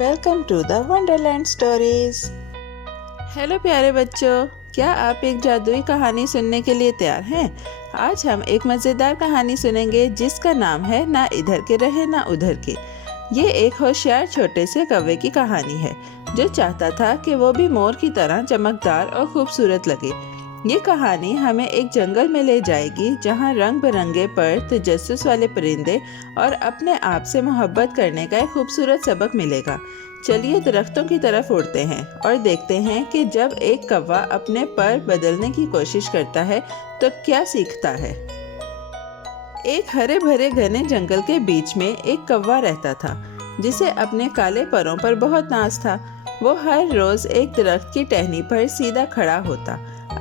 Welcome to the Wonderland Stories. Hello प्यारे बच्चों, क्या आप एक जादुई कहानी सुनने के लिए तैयार हैं? आज हम एक मज़ेदार कहानी सुनेंगे जिसका नाम है ना इधर के रहे ना उधर के। ये एक होशियार छोटे से कौवे की कहानी है जो चाहता था कि वो भी मोर की तरह चमकदार और खूबसूरत लगे। ये कहानी हमें एक जंगल में ले जाएगी जहाँ रंग बिरंगे पर तजस्सुस वाले परिंदे और अपने आप से मोहब्बत करने का एक खूबसूरत सबक मिलेगा। चलिए दरख्तों की तरफ उड़ते हैं और देखते हैं कि जब एक कौवा अपने पर बदलने की कोशिश करता है तो क्या सीखता है। एक हरे भरे घने जंगल के बीच में एक कौवा रहता था जिसे अपने काले परों पर बहुत नाज था। वो हर रोज एक दरख्त की टहनी पर सीधा खड़ा होता,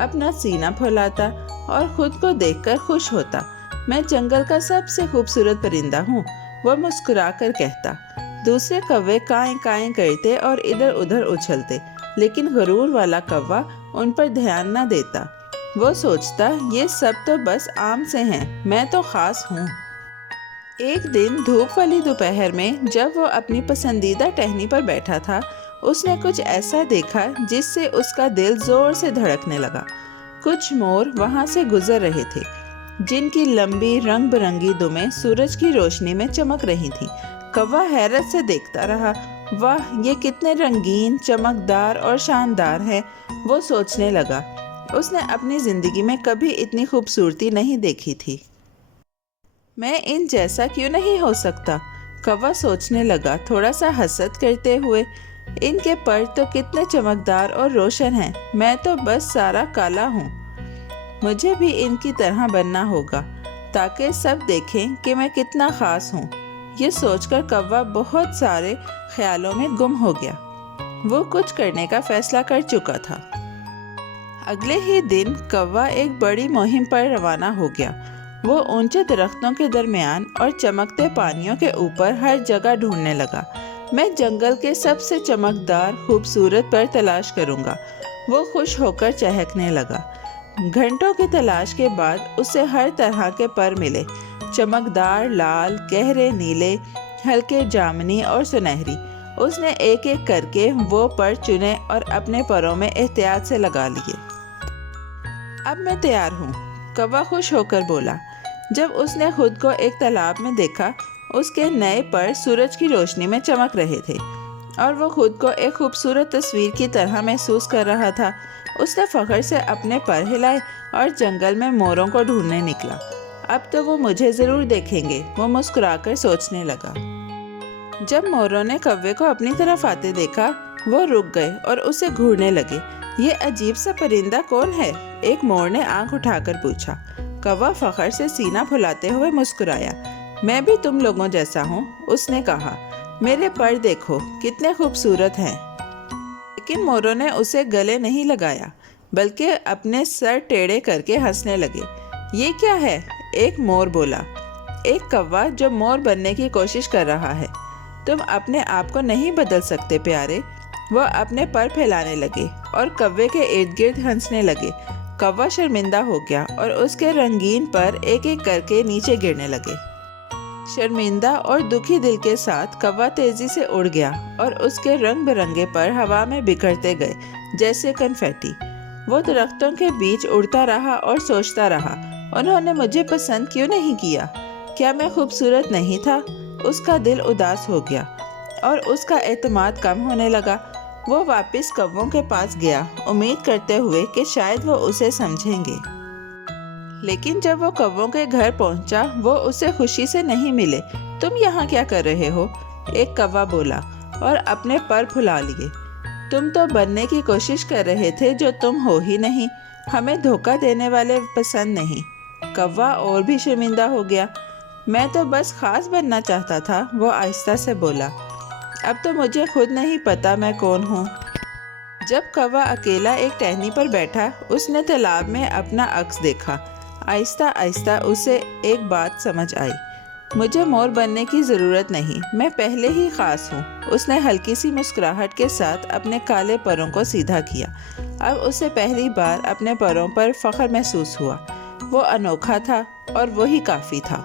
अपना सीना फुलाता और खुद को देखकर खुश होता। मैं जंगल का सबसे खूबसूरत परिंदा हूँ, वो मुस्कुराकर कहता। दूसरे कौवे काएं काएं करते और इधर उधर उछलते, लेकिन गरूर वाला कौवा उन पर ध्यान न देता। वो सोचता, ये सब तो बस आम से हैं, मैं तो खास हूँ। एक दिन धूप वाली दोपहर में जब वो अपनी पसंदीदा टहनी पर बैठा था, उसने कुछ ऐसा देखा जिससे उसका दिल जोर से धड़कने लगा। कुछ मोर वहां से गुजर रहे थे जिनकी लंबी रंग बिरंगी दुमें सूरज की रोशनी में चमक रही थीं। कौवा हैरत से देखता रहा। वाह, ये कितने रंगीन, चमकदार और शानदार हैं, वो सोचने लगा। उसने अपनी जिंदगी में कभी इतनी खूबसूरती नहीं देखी थी। मैं इन जैसा क्यों नहीं हो सकता? कौवा सोचने लगा, थोड़ा सा हसद करते हुए। इनके पर तो कितने चमकदार और रोशन हैं, मैं तो बस सारा काला हूँ। मुझे भी इनकी तरह बनना होगा ताकि सब देखें कि मैं कितना खास हूँ। ये सोचकर कौवा बहुत सारे ख्यालों में गुम हो गया। वो कुछ करने का फैसला कर चुका था। अगले ही दिन कौवा एक बड़ी मुहिम पर रवाना हो गया। वो ऊंचे दरख्तों के दरमियान और चमकते पानियों के ऊपर हर जगह ढूंढने लगा। मैं जंगल के सबसे चमकदार खूबसूरत पर तलाश करूंगा। वो खुश होकर चहकने लगा। घंटों की तलाश के बाद उसे हर तरह के पर मिले, चमकदार लाल, गहरे नीले, हल्के जामुनी और सुनहरी। उसने एक एक करके वो पर चुने और अपने परों में एहतियात से लगा लिए। अब मैं तैयार हूँ, कौवा खुश होकर बोला। जब उसने खुद को एक तालाब में देखा, उसके नए पर सूरज की रोशनी में चमक रहे थे और वो खुद को एक खूबसूरत तस्वीर की तरह महसूस कर रहा था। उसने फख्र से अपने पर हिलाए और जंगल में मोरों को ढूंढने निकला। अब तो वो मुझे ज़रूर देखेंगे, वो मुस्कुराकर सोचने लगा। जब मोरों ने कौवे को अपनी तरफ आते देखा, वो रुक गए और उसे घूरने लगे। ये अजीब सा परिंदा कौन है? एक मोर ने आंख उठाकर पूछा। कौवा फख्र से सीना फुलाते हुए मुस्कुराया। मैं भी तुम लोगों जैसा हूँ, उसने कहा। मेरे पर देखो, कितने खूबसूरत हैं। लेकिन मोरों ने उसे गले नहीं लगाया, बल्कि अपने सर टेढ़े करके हंसने लगे। ये क्या है? एक मोर बोला। एक कौवा जो मोर बनने की कोशिश कर रहा है। तुम अपने आप को नहीं बदल सकते प्यारे। वो अपने पर फैलाने लगे और कौवे के इर्द गिर्द हंसने लगे। कौवा शर्मिंदा हो गया और उसके रंगीन पर एक एक करके नीचे गिरने लगे। शर्मिंदा और दुखी दिल के साथ कौवा तेजी से उड़ गया और उसके रंग बिरंगे पर हवा में बिखरते गए जैसे कन्फेटी। वो दरख्तों के बीच उड़ता रहा और सोचता रहा, उन्होंने मुझे पसंद क्यों नहीं किया? क्या मैं खूबसूरत नहीं था? उसका दिल उदास हो गया और उसका एतमाद कम होने लगा। वो वापस कौवों के पास गया, उम्मीद करते हुए कि शायद वो उसे समझेंगे। लेकिन जब वो कौवों के घर पहुंचा, वो उसे खुशी से नहीं मिले। तुम यहाँ क्या कर रहे हो? एक कौवा बोला और अपने पर फुला लिए। तुम तो बनने की कोशिश कर रहे थे जो तुम हो ही नहीं। हमें धोखा देने वाले पसंद नहीं। कौवा और भी शर्मिंदा हो गया। मैं तो बस खास बनना चाहता था, वो आहिस्ता से बोला। अब तो मुझे खुद नहीं पता मैं कौन हूँ। जब कौवा अकेला एक टहनी पर बैठा, उसने तालाब में अपना अक्स देखा। आहिस्ता आहिस्ता उसे एक बात समझ आई। मुझे मोर बनने की ज़रूरत नहीं, मैं पहले ही ख़ास हूँ। उसने हल्की सी मुस्कुराहट के साथ अपने काले परों को सीधा किया। अब उसे पहली बार अपने परों पर फ़ख्र महसूस हुआ। वो अनोखा था और वही काफ़ी था।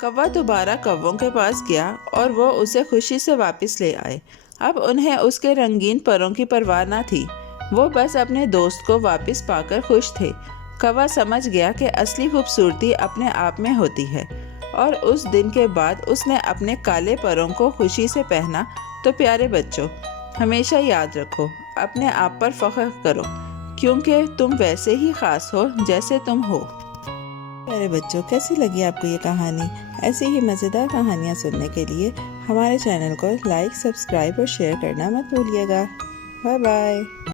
کوا دوبارہ کووں کے پاس گیا اور وہ اسے خوشی سے واپس لے آئے۔ اب انہیں اس کے رنگین پروں کی پرواہ نہ تھی، وہ بس اپنے دوست کو واپس پا کر خوش تھے۔ کوا سمجھ گیا کہ اصلی خوبصورتی اپنے آپ میں ہوتی ہے، اور اس دن کے بعد اس نے اپنے کالے پروں کو خوشی سے پہنا۔ تو پیارے بچوں، ہمیشہ یاد رکھو، اپنے آپ پر فخر کرو، کیونکہ تم ویسے ہی خاص ہو جیسے تم ہو۔ پیارے بچوں، کیسی لگی آپ کو یہ کہانی؟ ایسی ہی مزیدار کہانیاں سننے کے لیے ہمارے چینل کو لائک، سبسکرائب اور شیئر کرنا مت بھولیے گا۔ Bye bye.